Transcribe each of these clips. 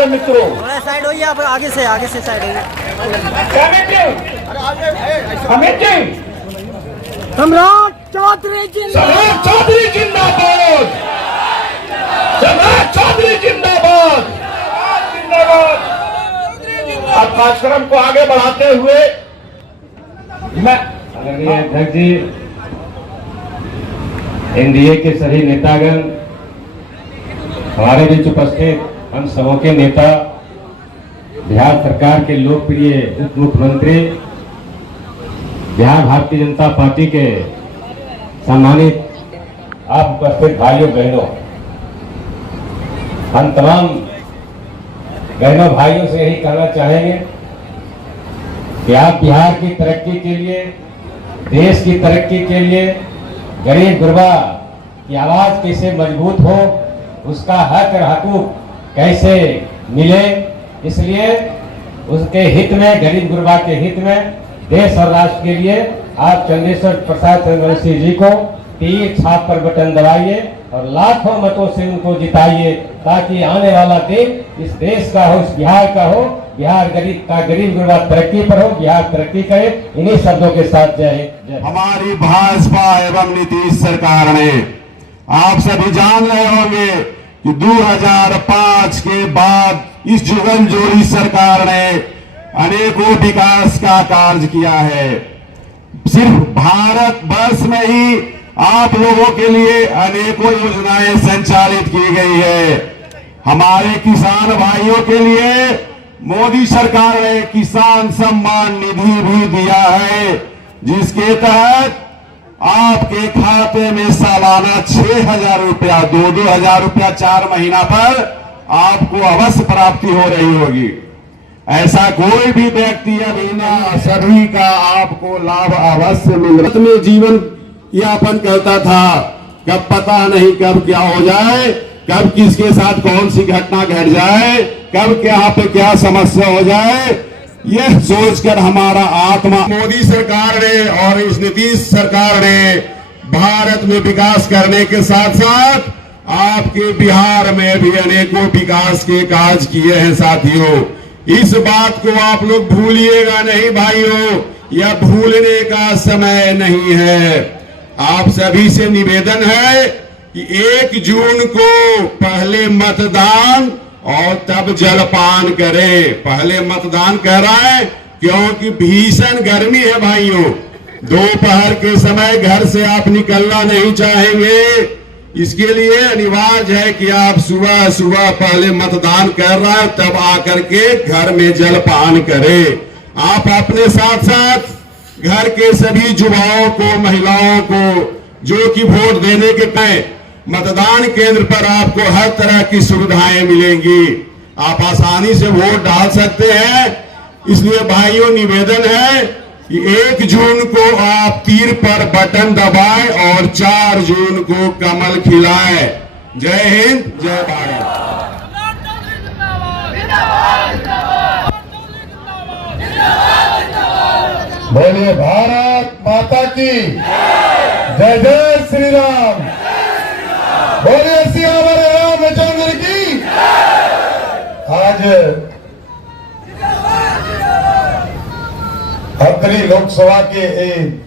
प्यारे मित्रों, थोड़ा साइड होइए, आप आगे से साइड होइए। सम्राट चौधरी सम्राट चौधरी जिंदाबाद, सम्राट चौधरी जिंदाबाद, जिंदाबाद। अब कार्यक्रम को आगे बढ़ाते हुए मैं आदरणीय अध्यक्ष जी, एनडीए के सभी नेतागण, हमारे बीच उपस्थित हम सबों के नेता, बिहार सरकार के लोकप्रिय उप मुख्यमंत्री, बिहार भारतीय जनता पार्टी के सम्मानित आप उपस्थित भाइयों बहनों, हम तमाम बहनों भाइयों से यही कहना चाहेंगे कि आप बिहार की तरक्की के लिए, देश की तरक्की के लिए गरीब गुरबा की आवाज कैसे मजबूत हो, उसका हक और हकूक कैसे मिले, इसलिए उसके हित में, गरीब गुरबा के हित में, देश और राष्ट्र के लिए आप चंद्रेश्वर प्रसाद चंद्रवंशी जी को तीर छाप पर बटन दबाइए और लाखों मतों से उनको जिताइए, ताकि आने वाला दिन इस देश का हो, इस बिहार का हो, बिहार गरीब गुरबा तरक्की पर हो, बिहार तरक्की करे। इन्हीं शब्दों के साथ जय हिंद। हमारी भाजपा एवं नीतीश सरकार ने, आप सभी जान रहे होंगे कि 2005 के बाद इस जुगल जोड़ी सरकार ने अनेकों विकास का कार्य किया है। सिर्फ भारत वर्ष में ही आप लोगों के लिए अनेकों योजनाएं संचालित की गई है। हमारे किसान भाइयों के लिए मोदी सरकार ने किसान सम्मान निधि भी दिया है, जिसके तहत आपके खाते में सालाना 6,000 रुपया, 2,000 रुपया 4 महीना पर आपको अवश्य प्राप्ति हो रही होगी। ऐसा कोई भी व्यक्ति अभी ना, सभी का आपको लाभ अवश्य मिल रहा है। में जीवन यापन करता था, कब पता नहीं कब क्या हो जाए, कब किसके साथ कौन सी घटना घट जाए, कब यहाँ पे क्या समस्या हो जाए, यह सोचकर हमारा आत्मा, मोदी सरकार ने और इस नीतीश सरकार ने भारत में विकास करने के साथ साथ आपके बिहार में भी अनेकों विकास के कार्य किए हैं। साथियों, इस बात को आप लोग भूलिएगा नहीं भाइयों, यह भूलने का समय नहीं है। आप सभी से निवेदन है कि 1 जून को पहले मतदान और तब जलपान करें। पहले मतदान कर रहा है क्योंकि भीषण गर्मी है भाइयों, दोपहर के समय घर से आप निकलना नहीं चाहेंगे, इसके लिए अनिवार्य है कि आप सुबह सुबह पहले मतदान कर रहा है तब आकर के घर में जलपान करें। आप अपने साथ साथ घर के सभी युवाओं को, महिलाओं को, जो कि वोट देने के तय मतदान केंद्र पर आपको हर तरह की सुविधाएं मिलेंगी, आप आसानी से वोट डाल सकते हैं। इसलिए भाइयों निवेदन है कि 1 जून को आप तीर पर बटन दबाएं और 4 जून को कमल खिलाएं। जय हिंद, जय भारत। बोलिए भारत माता की जय, जय श्री राम। बोलिए सियावर रामचंद्र की। आज अतरी लोकसभा के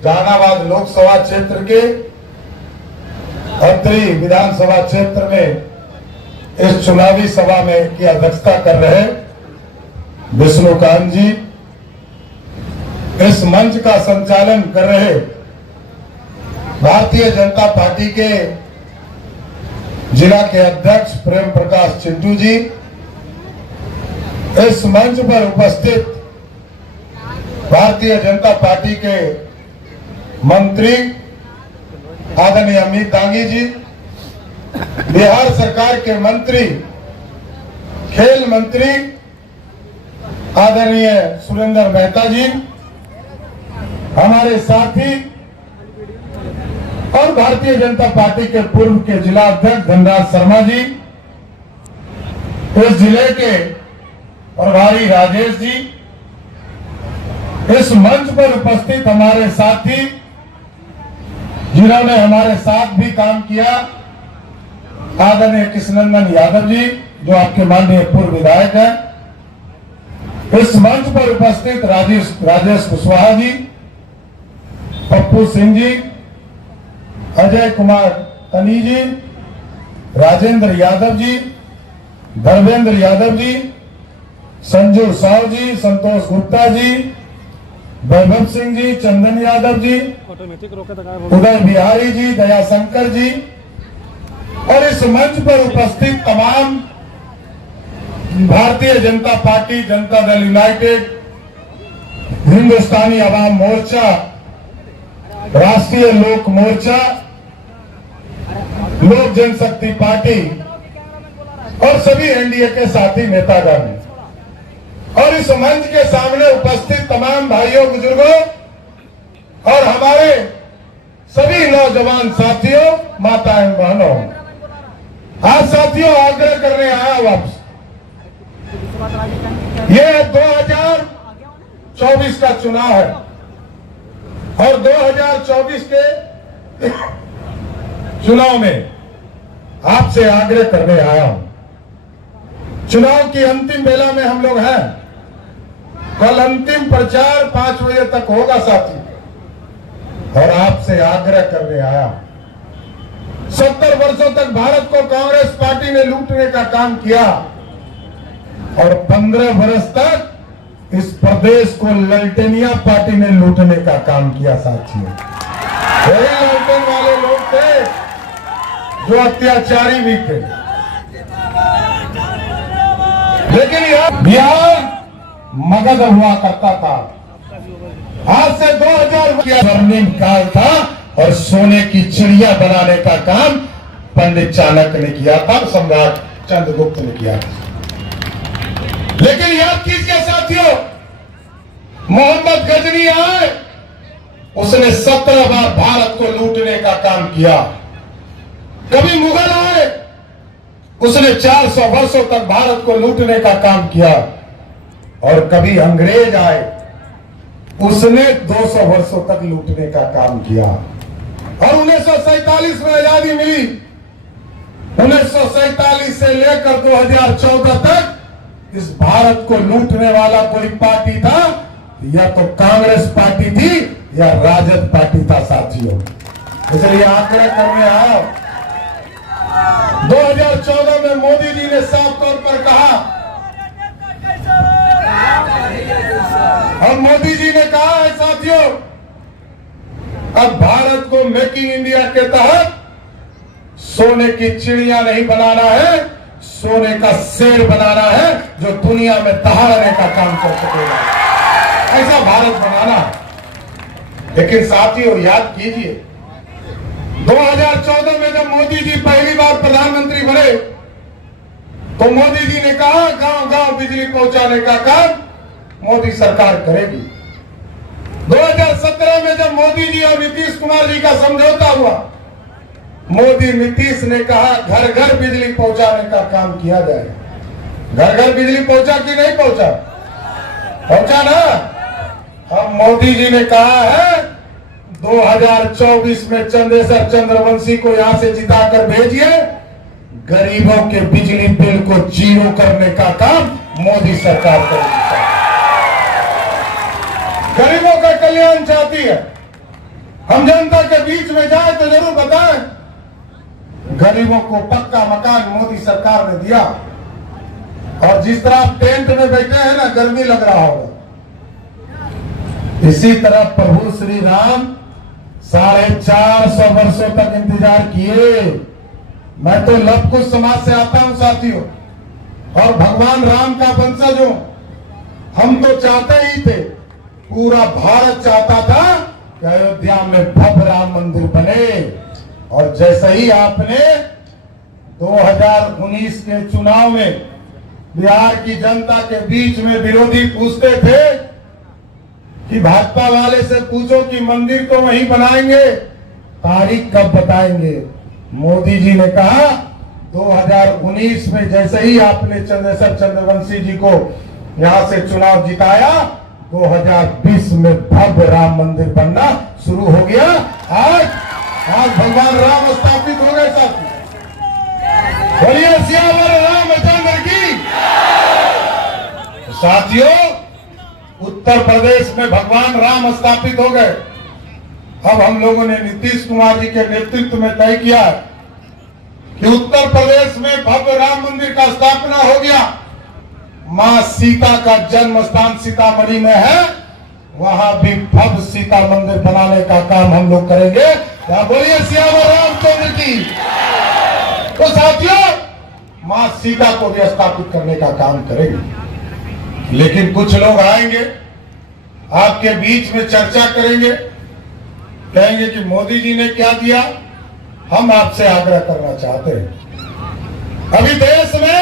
जहानाबाद लोकसभा क्षेत्र के अतरी विधानसभा क्षेत्र में इस चुनावी सभा में की अध्यक्षता कर रहे विष्णुकांत जी, इस मंच का संचालन कर रहे भारतीय जनता पार्टी के जिला के अध्यक्ष प्रेम प्रकाश चिंटू जी, इस मंच पर उपस्थित भारतीय जनता पार्टी के मंत्री आदरणीय अमित दांगी जी, बिहार सरकार के मंत्री, खेल मंत्री आदरणीय सुरेंद्र मेहता जी, हमारे साथी और भारतीय जनता पार्टी के पूर्व के जिला अध्यक्ष धनराज शर्मा जी, इस जिले के प्रभारी राजेश जी, इस मंच पर उपस्थित हमारे साथी जिन्होंने हमारे साथ भी काम किया, आदरणीय कृष्णनंदन यादव जी, जो आपके माननीय पूर्व विधायक हैं, इस मंच पर उपस्थित राजेश कुशवाहा जी, पप्पू सिंह जी, अजय कुमार तनी जी, राजेंद्र यादव जी, धर्मेंद्र यादव जी, संजू साव जी, संतोष गुप्ता जी, वैभव सिंह जी, चंदन यादव जी, उदय बिहारी जी, दयाशंकर जी और इस मंच पर उपस्थित तमाम भारतीय जनता पार्टी, जनता दल यूनाइटेड, हिंदुस्तानी अवाम मोर्चा, राष्ट्रीय लोक मोर्चा, लोक जनशक्ति पार्टी और सभी एनडीए के साथी नेतागण और इस मंच के सामने उपस्थित तमाम भाइयों, बुजुर्गों और हमारे सभी नौजवान साथियों, माताएं, बहनों, आज साथियों आग्रह करने आया वापस, ये 2024 का चुनाव है और 2024 के चुनाव में आपसे आग्रह करने आया हूं। चुनाव की अंतिम बेला में हम लोग हैं। कल अंतिम प्रचार 5 बजे तक होगा साथी और आपसे आग्रह करने आया हूं। 70 वर्षों तक भारत को कांग्रेस पार्टी ने लूटने का काम किया और 15 वर्ष तक इस प्रदेश को ललटेनिया पार्टी ने लूटने का काम किया साथियों। वही ललटेन वाले लोग थे जो अत्याचारी भी थे, लेकिन यह बिहार मगध हुआ करता था। आज से 2000 स्वर्णिम काल था और सोने की चिड़िया बनाने का काम पंडित चाणक्य ने किया था, सम्राट चंद्रगुप्त ने किया था। लेकिन याद कीजिए साथियों, मोहम्मद गजनी आए, उसने 17 बार भारत को लूटने का काम किया। कभी मुगल आए, उसने 400 वर्षों तक भारत को लूटने का काम किया और कभी अंग्रेज आए, उसने 200 वर्षों तक लूटने का काम किया। और 1947 में आजादी मिली। 1947 से लेकर 2014 तक इस भारत को लूटने वाला कोई पार्टी था, या तो कांग्रेस पार्टी थी या राजद पार्टी था साथियों। इसलिए आग्रह करने आया, 2014 में मोदी जी ने साफ तौर पर कहा, और मोदी जी ने कहा है साथियों, अब भारत को मेकिंग इंडिया के तहत सोने की चिड़िया नहीं बनाना है, सोने का शेर बनाना है जो दुनिया में दहाड़ने का काम कर सकेगा, ऐसा भारत बनाना है। लेकिन साथियों याद कीजिए, 2014 में जब मोदी जी पहली बार प्रधानमंत्री बने तो मोदी जी ने कहा गांव गांव बिजली पहुंचाने का काम मोदी सरकार करेगी। 2017 में जब मोदी जी और नीतीश कुमार जी का समझौता हुआ, मोदी नीतीश ने कहा घर घर बिजली पहुंचाने का काम किया जाएगा। घर घर बिजली पहुंचा कि नहीं पहुंचा? पहुंचा ना। अब मोदी जी ने कहा है 2024 में चंद्रेश्वर चंद्रवंशी को यहां से जिताकर भेजिए, गरीबों के बिजली बिल को जीरो करने का काम मोदी सरकार करेगी। गरीबों का कल्याण चाहती है। हम जनता के बीच में जाए तो जरूर बताएं, गरीबों को पक्का मकान मोदी सरकार ने दिया। और जिस तरह आप टेंट में बैठे हैं ना, गर्मी लग रहा होगा, इसी तरह प्रभु श्री राम 450 वर्षों तक इंतजार किए। मैं तो लव कुश समाज से आता हूं साथियों, और भगवान राम का वंशज हूं। हम तो चाहते ही थे, पूरा भारत चाहता था कि अयोध्या में भव्य राम मंदिर बने। और जैसे ही आपने 2019 के चुनाव में बिहार की जनता के बीच में विरोधी पूछते थे कि भाजपा वाले से पूछो कि मंदिर तो वहीं बनाएंगे, तारीख कब बताएंगे। मोदी जी ने कहा 2019 में जैसे ही आपने चंद्रेश्वर चंद्रवंशी जी को यहां से चुनाव जिताया, 2020 में भव्य राम मंदिर बनना शुरू हो गया। आज भगवान राम स्थापित हो गए साथी। बोलिए सियावर रामचंद्र साथियों, उत्तर प्रदेश में भगवान राम स्थापित हो गए। अब हम लोगों ने नीतीश कुमार जी के नेतृत्व में तय किया कि उत्तर प्रदेश में भव्य राम मंदिर का स्थापना हो गया। मां सीता का जन्म स्थान सीतामढ़ी में है, वहां भी भव्य सीता मंदिर बनाने का काम हम लोग करेंगे। क्या बोलिए सियावर रामचंद्र की। तो साथियों, मां सीता को भी स्थापित करने का काम करेंगे। लेकिन कुछ लोग आएंगे आपके बीच में चर्चा करेंगे, कहेंगे कि मोदी जी ने क्या दिया। हम आपसे आग्रह करना चाहते हैं, अभी देश में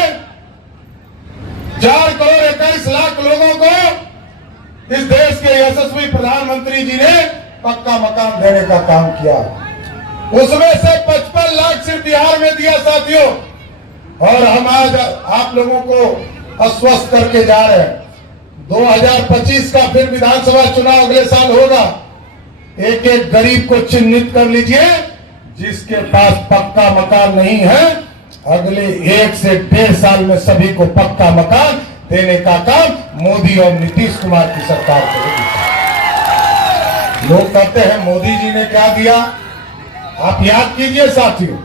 4 करोड़ 21 लाख लोगों को इस देश के यशस्वी प्रधानमंत्री जी ने पक्का मकान देने का काम किया। उसमें से 55 लाख सिर्फ बिहार में दिया साथियों। और हम आज आप लोगों को आश्वस्त करके जा रहे हैं, 2025 का फिर विधानसभा चुनाव अगले साल होगा। एक एक गरीब को चिन्हित कर लीजिए जिसके पास पक्का मकान नहीं है, अगले 1 से 1.5 साल में सभी को पक्का मकान देने का काम मोदी और नीतीश कुमार की सरकार करेगी। लोग कहते हैं मोदी जी ने क्या दिया, आप याद कीजिए साथियों।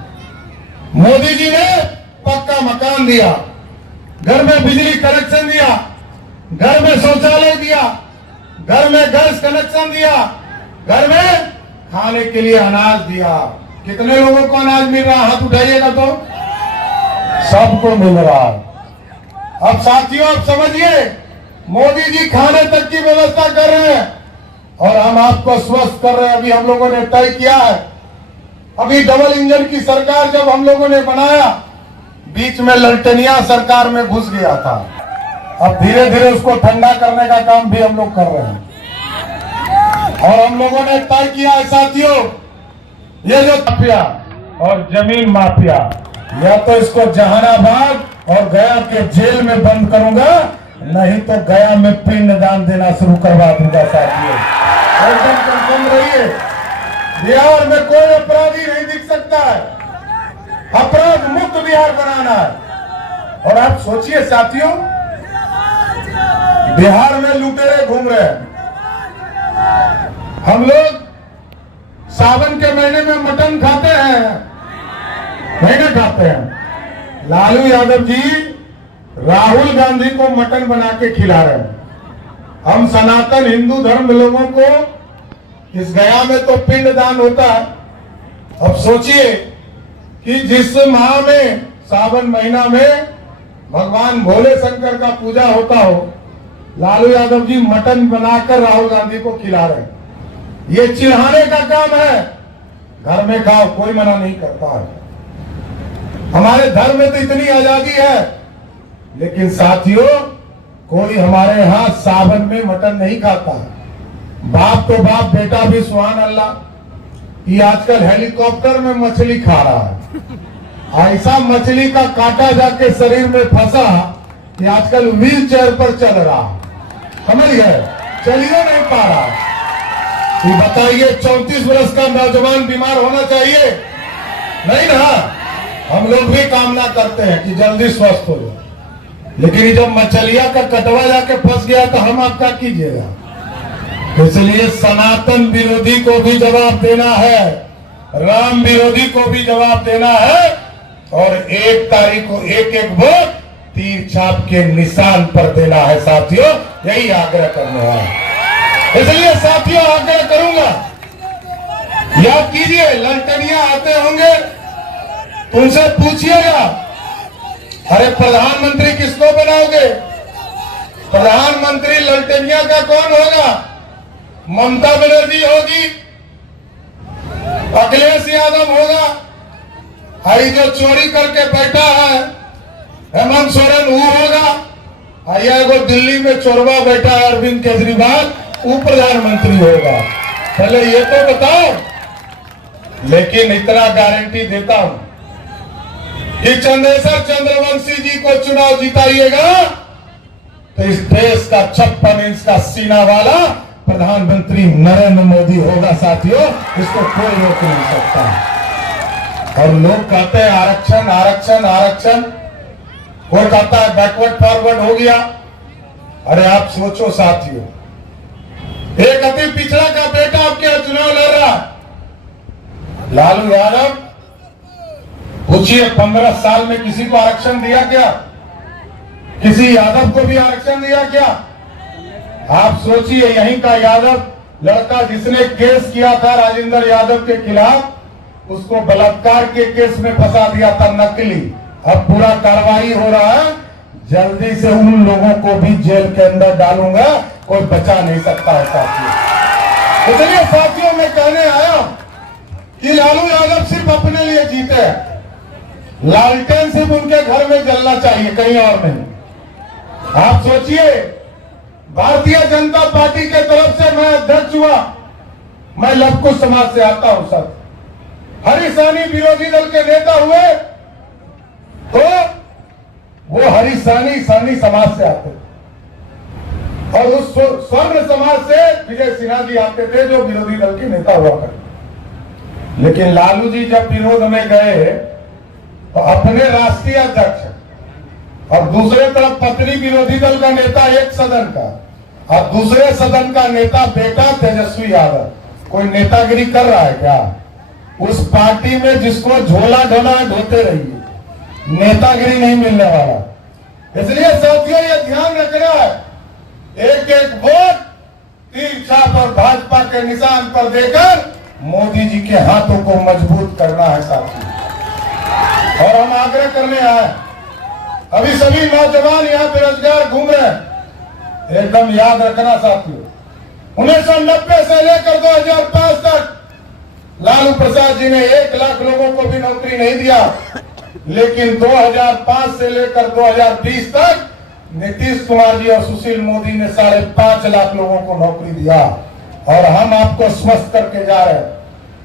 मोदी जी ने पक्का मकान दिया, घर में बिजली कनेक्शन दिया, घर में शौचालय दिया, घर में गैस कनेक्शन दिया, घर में खाने के लिए अनाज दिया। कितने लोगों को अनाज मिल रहा, हाथ उठाइएगा तो। सबको मिल रहा। अब साथियों, आप समझिए, मोदी जी खाने तक की व्यवस्था कर रहे हैं और हम आपको स्वस्थ कर रहे हैं। अभी हम लोगों ने तय किया है, अभी डबल इंजन की सरकार जब हम लोगों ने बनाया, बीच में ललटनिया सरकार में घुस गया था। अब धीरे धीरे उसको ठंडा करने का काम भी हम लोग कर रहे हैं। और हम लोगों ने तय किया है साथियों, ये जो माफिया और जमीन माफिया, या तो इसको जहानाबाद और गया के जेल में बंद करूंगा, नहीं तो गया में पिंडदान देना शुरू करवा दूंगा साथियों। एकदम कंफर्म रहिए, बिहार में कोई अपराधी नहीं दिख सकता है। अपराध मुक्त बिहार बनाना है। और आप सोचिए साथियों, बिहार में लुटेरे घूम रहे हैं। हम लोग सावन के महीने में मटन खाते हैं, नहीं ना खाते हैं। लालू यादव जी राहुल गांधी को मटन बना के खिला रहे हैं। हम सनातन हिंदू धर्म लोगों को इस गया में तो पिंडदान होता है। अब सोचिए कि जिस माह में, सावन महीना में भगवान भोले शंकर का पूजा होता हो, लालू यादव जी मटन बनाकर राहुल गांधी को खिला रहे हैं। ये चिढ़ाने का काम है। घर में खाओ, कोई मना नहीं करता है। हमारे धर्म में तो इतनी आजादी है, लेकिन साथियों, कोई हमारे यहाँ सावन में मटन नहीं खाता है। बाप तो बाप, बेटा भी सुभान अल्लाह। ये आजकल हेलीकॉप्टर में मछली खा रहा है। ऐसा मछली का कांटा जाके शरीर में फंसा कि आजकल व्हील चेयर पर चल रहा है। समझ गए, चलिए नहीं पा रहा। ये बताइए, 34 वर्ष का नौजवान बीमार होना चाहिए? नहीं ना। हम लोग भी कामना करते हैं कि जल्दी स्वस्थ हो जाए, लेकिन जब मछलिया का कटवा जाके फंस गया तो हम आप क्या कीजिएगा। इसलिए सनातन विरोधी को भी जवाब देना है, राम विरोधी को भी जवाब देना है, और 1 तारीख को एक एक वोट तीर छाप के निशान पर देना है साथियों। यही आग्रह करना है। इसलिए साथियों, आग्रह करूंगा, याद कीजिए, ललटनिया आते होंगे, तुमसे पूछिएगा, अरे प्रधानमंत्री किसको बनाओगे? प्रधानमंत्री ललटनिया का कौन होगा? ममता बनर्जी होगी, अखिलेश यादव होगा, हरी जो चोरी करके बैठा है हेमंत सोरेन वो होगा, एगो दिल्ली में चोरवा बैठा है अरविंद केजरीवाल, वो प्रधानमंत्री होगा। पहले ये तो बताओ। लेकिन इतना गारंटी देता हूं कि चंद्रेश्वर चंद्रवंशी जी को चुनाव जिताइएगा तो इस देश का 56 इंच का सीना वाला प्रधानमंत्री नरेंद्र मोदी होगा साथियों। इसको कोई रोक नहीं सकता। और लोग कहते हैं आरक्षण आरक्षण आरक्षण, कोई कहता है बैकवर्ड फॉरवर्ड हो गया। अरे आप सोचो साथियों, एक अति पिछड़ा का बेटा आपके यहाँ चुनाव लड़ रहा है, लालू यादव। पूछिए 15 साल में किसी को आरक्षण दिया क्या? किसी यादव को भी आरक्षण दिया क्या? आप सोचिए, यहीं का यादव लड़का जिसने केस किया था राजेंद्र यादव के खिलाफ, उसको बलात्कार के केस में फंसा दिया था, नकली। अब पूरा कार्रवाई हो रहा है, जल्दी से उन लोगों को भी जेल के अंदर डालूंगा, कोई बचा नहीं सकता है साथियों। इसलिए साथियों मैं कहने आया कि लालू यादव सिर्फ अपने लिए जीते हैं, लालटेन सिर्फ उनके घर में जलना चाहिए, कहीं और नहीं। आप सोचिए, भारतीय जनता पार्टी के तरफ से मैं अध्यक्ष हुआ, मैं लवकुश समाज से आता हूं सर। हरिसानी विरोधी दल के नेता हुए तो वो हरिसानी समाज से आते थे, और उस स्वर्ण समाज से विजय सिन्हा जी आते थे जो विरोधी दल के नेता हुआ करते। लेकिन लालू जी जब विरोध में गए तो अपने राष्ट्रीय अध्यक्ष और दूसरे तरफ पत्नी विरोधी दल का नेता एक सदन का और दूसरे सदन का नेता बेटा तेजस्वी यादव, कोई नेतागिरी कर रहा है क्या? उस पार्टी में जिसको झोला ढोला ढोते रहिए, नेतागिरी नहीं मिलने वाला। इसलिए साथियों ये ध्यान रखना है, एक एक वोट तीर छाप और भाजपा के निशान पर देकर मोदी जी के हाथों को मजबूत करना है साथियों। और हम आग्रह करने आए, अभी सभी नौजवान यहाँ बेरोजगार घूम रहे हैं, एकदम याद रखना साथियों, 1990 से लेकर 2005 तक लालू प्रसाद जी ने 1 लाख लोगों को भी नौकरी नहीं दिया, लेकिन 2005 से लेकर 2020 तक नीतीश कुमार जी और सुशील मोदी ने 5.5 लाख लोगों को नौकरी दिया। और हम आपको स्वस्थ करके जा रहे हैं।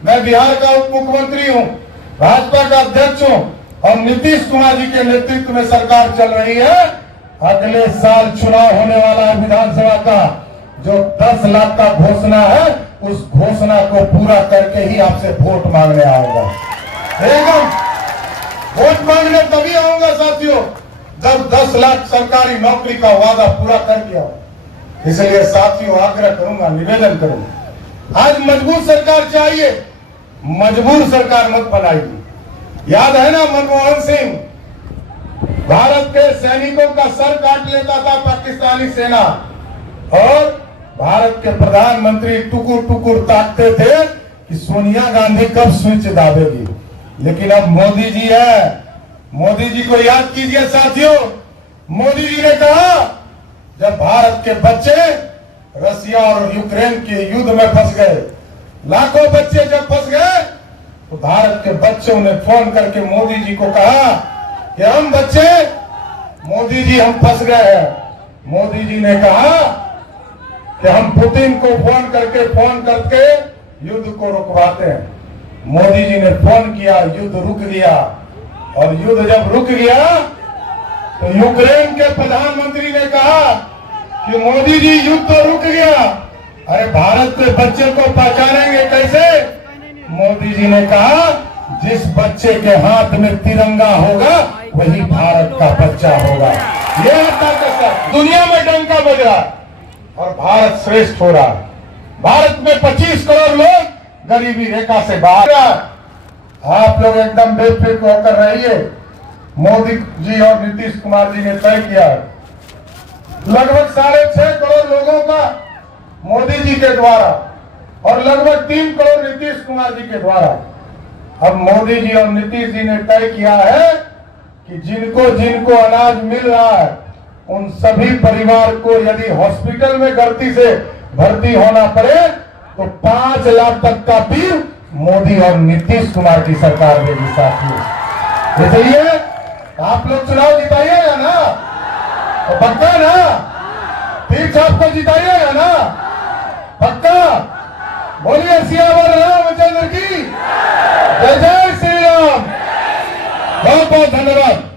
मैं बिहार का उप मुख्यमंत्री हूं, भाजपा का अध्यक्ष हूं, और नीतीश कुमार जी के नेतृत्व में सरकार चल रही है। अगले साल चुनाव होने वाला है विधानसभा का, जो 10 लाख का घोषणा है, उस घोषणा को पूरा करके ही आपसे वोट मांगने आऊंगा। एकदम वोट मांगने तभी आऊंगा साथियों जब 10 लाख सरकारी नौकरी का वादा पूरा कर दिया। इसलिए साथियों आग्रह करूंगा, निवेदन करूंगा, आज मजबूत सरकार चाहिए, मजबूर सरकार मत बनाइए। याद है ना मनमोहन सिंह भारत के सैनिकों का सर काट लेता था पाकिस्तानी सेना, और भारत के प्रधानमंत्री टुकुर टुकुर ताकते थे कि सोनिया गांधी कब स्विच दाबेगी। लेकिन अब मोदी जी है, मोदी जी को याद कीजिए साथियों। मोदी जी ने कहा जब भारत के बच्चे रसिया और यूक्रेन के युद्ध में फंस गए, लाखों बच्चे जब फंस गए, तो भारत के बच्चों ने फोन करके मोदी जी को कहा कि हम बच्चे, मोदी जी हम फंस गए हैं। मोदी जी ने कहा कि हम पुतिन को फोन करके युद्ध को रुकवाते हैं। मोदी जी ने फोन किया, युद्ध रुक गया, और युद्ध जब रुक गया तो यूक्रेन के प्रधानमंत्री ने कहा कि मोदी जी युद्ध तो रुक गया, अरे भारत के बच्चे को पहचानेंगे कैसे? मोदी जी ने कहा जिस बच्चे के हाथ में तिरंगा होगा वही भारत का बच्चा होगा। यह ताकत दुनिया में डंका बज रहा है और भारत श्रेष्ठ हो रहा है। भारत में 25 करोड़ लोग गरीबी रेखा से बाहर। आप लोग एकदम बेफिक्र होकर रहिए। मोदी जी और नीतीश कुमार जी ने तय किया लगभग 6.5 करोड़ लोगों का मोदी जी के द्वारा और लगभग 3 करोड़ नीतीश कुमार जी के द्वारा। अब मोदी जी और नीतीश जी ने तय किया है कि जिनको जिनको अनाज मिल रहा है उन सभी परिवार को यदि हॉस्पिटल में गलती से भर्ती होना पड़े तो 5 लाख तक का बिल मोदी और नीतीश कुमार की सरकार देगी साथियों। इसलिए आप लोग चुनाव जिताइएगा ना, तो पक्का ना, ठीक आपको जिताइएगा ना, पक्का। बोलिए सियावर रामचंद्र की जय। जय श्री राम। बहुत बहुत धन्यवाद।